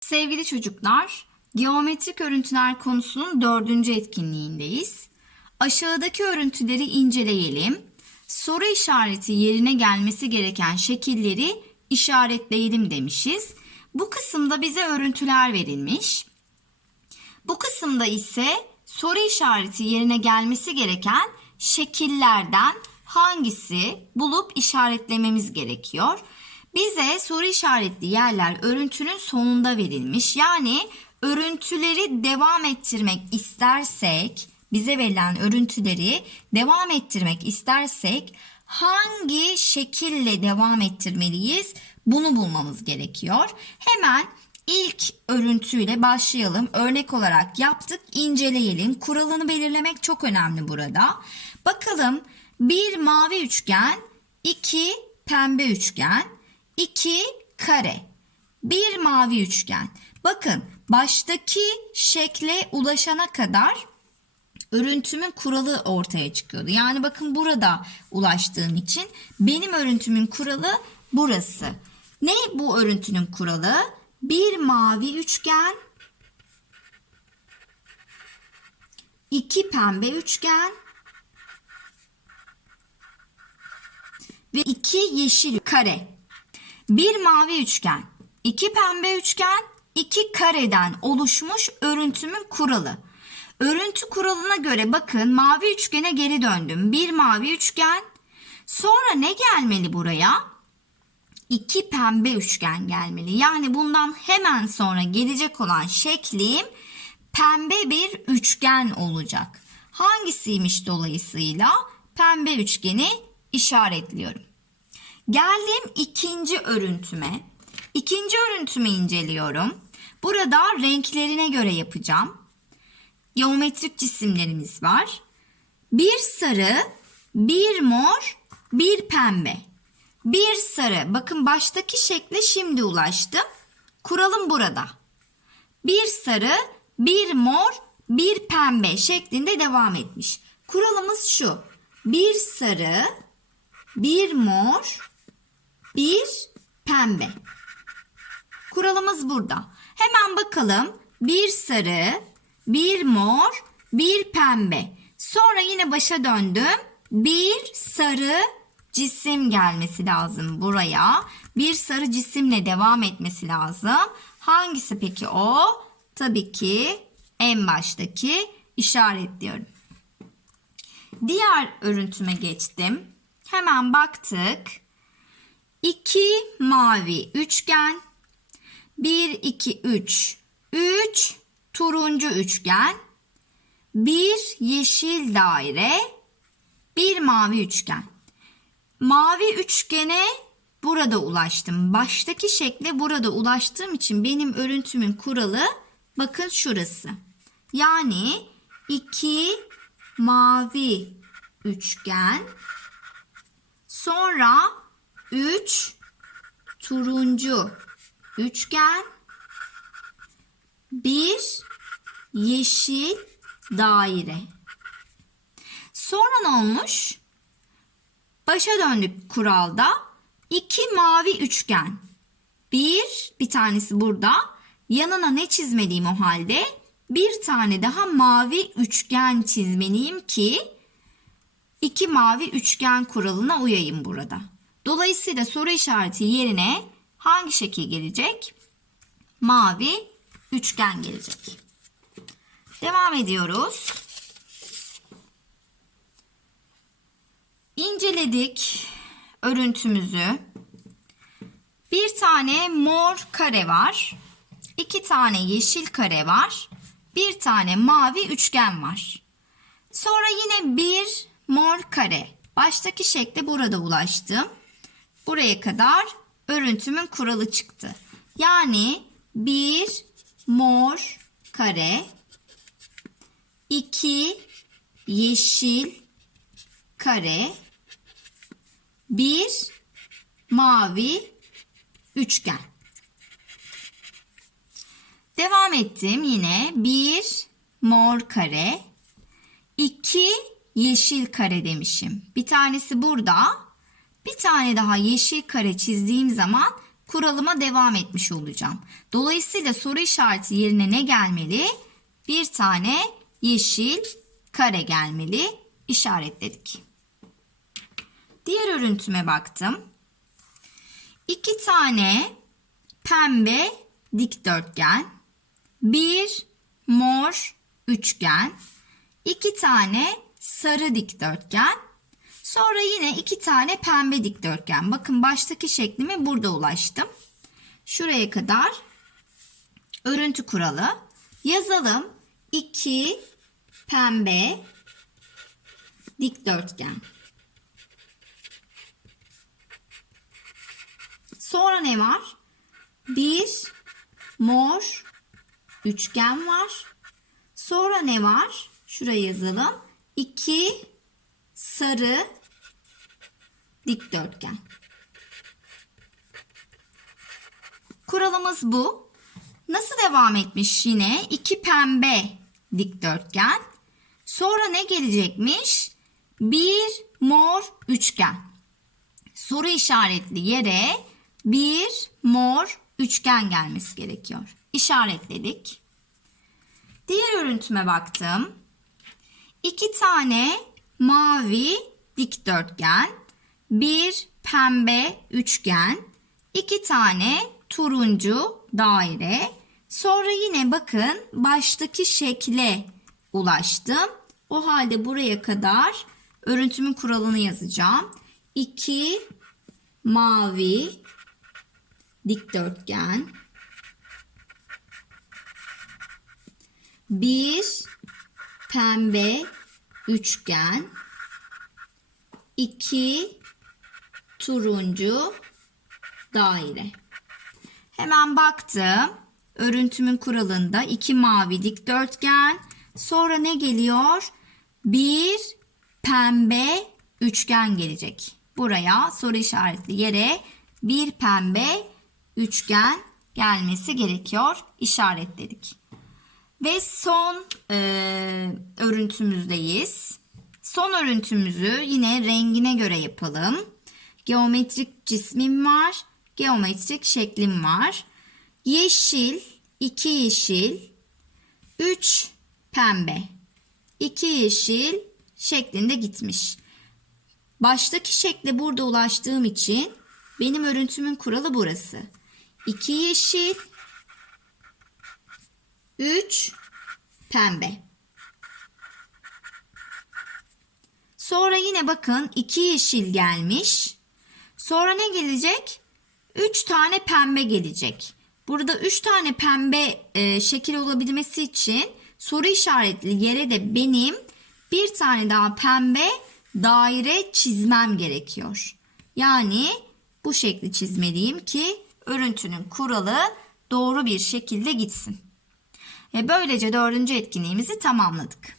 Sevgili çocuklar, geometrik örüntüler konusunun dördüncü etkinliğindeyiz. Aşağıdaki örüntüleri inceleyelim. Soru işareti yerine gelmesi gereken şekilleri işaretleyelim demişiz. Bu kısımda bize örüntüler verilmiş. Bu kısımda ise soru işareti yerine gelmesi gereken şekillerden hangisi bulup işaretlememiz gerekiyor. Bize soru işaretli yerler örüntünün sonunda verilmiş. Yani örüntüleri devam ettirmek istersek, bize verilen örüntüleri devam ettirmek istersek hangi şekille devam ettirmeliyiz? Bunu bulmamız gerekiyor. Hemen ilk örüntüyle başlayalım. Örnek olarak yaptık, inceleyelim. Kuralını belirlemek çok önemli burada. Bakalım bir mavi üçgen, iki pembe üçgen, 2 kare. Bir mavi üçgen. Bakın baştaki şekle ulaşana kadar örüntümün kuralı ortaya çıkıyordu. Yani bakın burada ulaştığım için benim örüntümün kuralı burası. Ne bu örüntünün kuralı? Bir mavi üçgen, iki pembe üçgen ve iki yeşil kare. Bir mavi üçgen, iki pembe üçgen, iki kareden oluşmuş örüntümün kuralı. Örüntü kuralına göre bakın mavi üçgene geri döndüm. Bir mavi üçgen. Sonra ne gelmeli buraya? İki pembe üçgen gelmeli. Yani bundan hemen sonra gelecek olan şeklim pembe bir üçgen olacak. Hangisiymiş dolayısıyla? Pembe üçgeni işaretliyorum. Geldim ikinci örüntüme. İkinci örüntümü inceliyorum. Burada renklerine göre yapacağım. Geometrik cisimlerimiz var. Bir sarı, bir mor, bir pembe. Bir sarı. Bakın baştaki şekle şimdi ulaştım. Kuralım burada. Bir sarı, bir mor, bir pembe şeklinde devam etmiş. Kuralımız şu. Bir sarı, bir mor, bir pembe. Kuralımız burada. Hemen bakalım. Bir sarı, bir mor, bir pembe. Sonra yine başa döndüm. Bir sarı cisim gelmesi lazım buraya. Bir sarı cisimle devam etmesi lazım. Hangisi peki o? Tabii ki en baştaki işaretliyorum. Diğer örüntüme geçtim. Hemen baktık. 2 mavi üçgen. 1, 2, 3. 3 turuncu üçgen. 1 yeşil daire. 1 mavi üçgen. Mavi üçgene burada ulaştım. Baştaki şekle burada ulaştığım için benim örüntümün kuralı bakın şurası. Yani 2 mavi üçgen Sonra 3 turuncu üçgen, bir yeşil daire. Sonra ne olmuş? Başa döndük kuralda. iki mavi üçgen. Bir, bir tanesi burada. Yanına ne çizmeliyim o halde? Bir tane daha mavi üçgen çizmeliyim ki iki mavi üçgen kuralına uyayım burada. Dolayısıyla soru işareti yerine hangi şekil gelecek? Mavi üçgen gelecek. Devam ediyoruz. İnceledik örüntümüzü. Bir tane mor kare var. iki tane yeşil kare var. Bir tane mavi üçgen var. Sonra yine bir mor kare. Baştaki şekle burada ulaştım. Buraya kadar örüntümün kuralı çıktı. Yani bir mor kare, iki yeşil kare, bir mavi üçgen. Devam ettim yine bir mor kare, iki yeşil kare demişim. Bir tanesi burada. Bir tane daha yeşil kare çizdiğim zaman kuralıma devam etmiş olacağım. Dolayısıyla soru işareti yerine ne gelmeli? Bir tane yeşil kare gelmeli. İşaretledik. Diğer örüntüme baktım. İki tane pembe dikdörtgen, bir mor üçgen, iki tane sarı dikdörtgen, sonra yine iki tane pembe dikdörtgen. Bakın baştaki şeklime burada ulaştım. Şuraya kadar örüntü kuralı. Yazalım. İki pembe dikdörtgen. Sonra ne var? Bir mor üçgen var. Sonra ne var? Şuraya yazalım. İki sarı dikdörtgen. Kuralımız bu. Nasıl devam etmiş yine? İki pembe dikdörtgen. Sonra ne gelecekmiş? Bir mor üçgen. Soru işaretli yere bir mor üçgen gelmesi gerekiyor. İşaretledik. Diğer örüntüme baktım. İki tane mavi dikdörtgen, bir pembe üçgen, iki tane turuncu daire. Sonra yine bakın baştaki şekle ulaştım. O halde buraya kadar örüntümün kuralını yazacağım. 2 mavi dikdörtgen bir pembe üçgen iki turuncu daire. Hemen baktım. Örüntümün kuralında iki mavi dikdörtgen. Sonra ne geliyor? Bir pembe üçgen gelecek. Buraya soru işaretli yere bir pembe üçgen gelmesi gerekiyor. İşaretledik. Ve son e, örüntümüzdeyiz. Son örüntümüzü yine rengine göre yapalım. Geometrik cismim var. Geometrik şeklim var. Yeşil, iki yeşil, üç pembe, iki yeşil şeklinde gitmiş. Baştaki şekle burada ulaştığım için benim örüntümün kuralı burası. 2 yeşil, 3 pembe. Sonra yine bakın 2 yeşil gelmiş. Sonra ne gelecek? 3 tane pembe gelecek. Burada 3 tane pembe e, şekil olabilmesi için soru işaretli yere de benim bir tane daha pembe daire çizmem gerekiyor. Yani bu şekli çizmeliyim ki örüntünün kuralı doğru bir şekilde gitsin. Ve böylece dördüncü etkinliğimizi tamamladık.